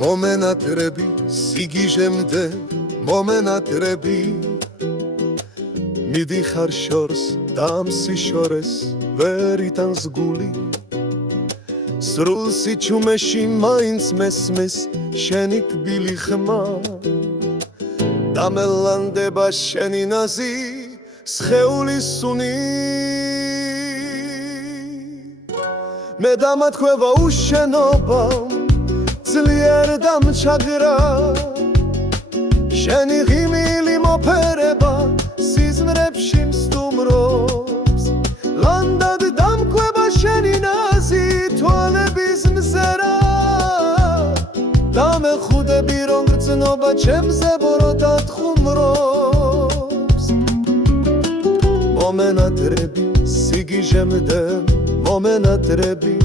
მომენატრები სიგიჟემდე მომენატრები მიდიხარ შორს და ამ სიშორეს ვერ იტანს გული სრულ სიჩუმეში მაინც მესმის შენი კბილი ხმა დამელანდება შენი ნაზი სხეულის სუნი მე დამათქვევა უშენობამ ძლიერ დამჩაგრა შენი ღიმილი მოფერება სიზმრებში მსტუმრობს ლანდად დამკვება შენი ნაზი თვალების მზერა დამეხუდები რომ გრძნობა ჩემზე ბოროტად ხუმრობს მომენატრები სიგიჟემდე მომენატრები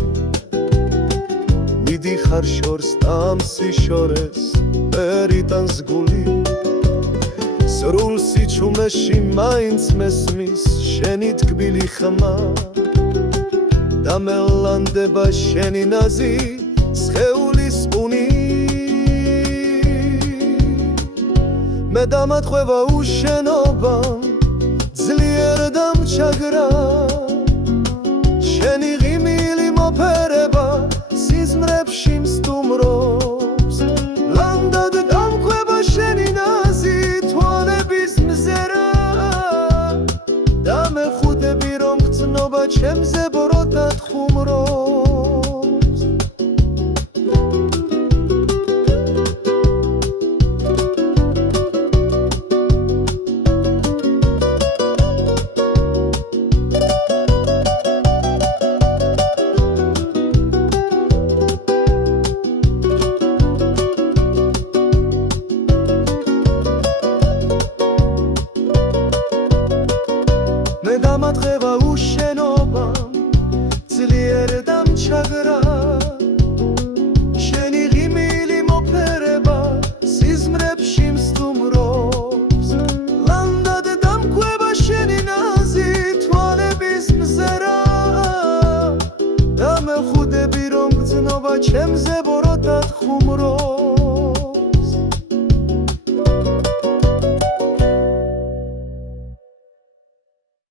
მიდიხარ შორს და ამ სიშორეს ვერ იტანს გული სრულ სიჩუმეში მაინც მესმის შენი თკბილი ხმა დამელანდება შენი ნაზი სხეულის უნი მე დამათყვევა უშენობამ ძლიერ დამჩაგრა შენი ღიმილი მოფერება სიზმრებში მსტუმრობს ლანდად დამკვება შენი ნაზი თვალების მზერა დამეხუდები რომ გრძნობა ჩემზე ბოროტად ხუმრობს მე დამატყევა უშენობამ ძლიერ დამჩაგრა შენი ღიმილი მოფერება სიზმრებში მსტუმრობს ლანდად დამკვება შენი ნაზი თვალების მზერა დამეხუდები რომ გრძნობა ჩემზე ბოროტად ხუმრობს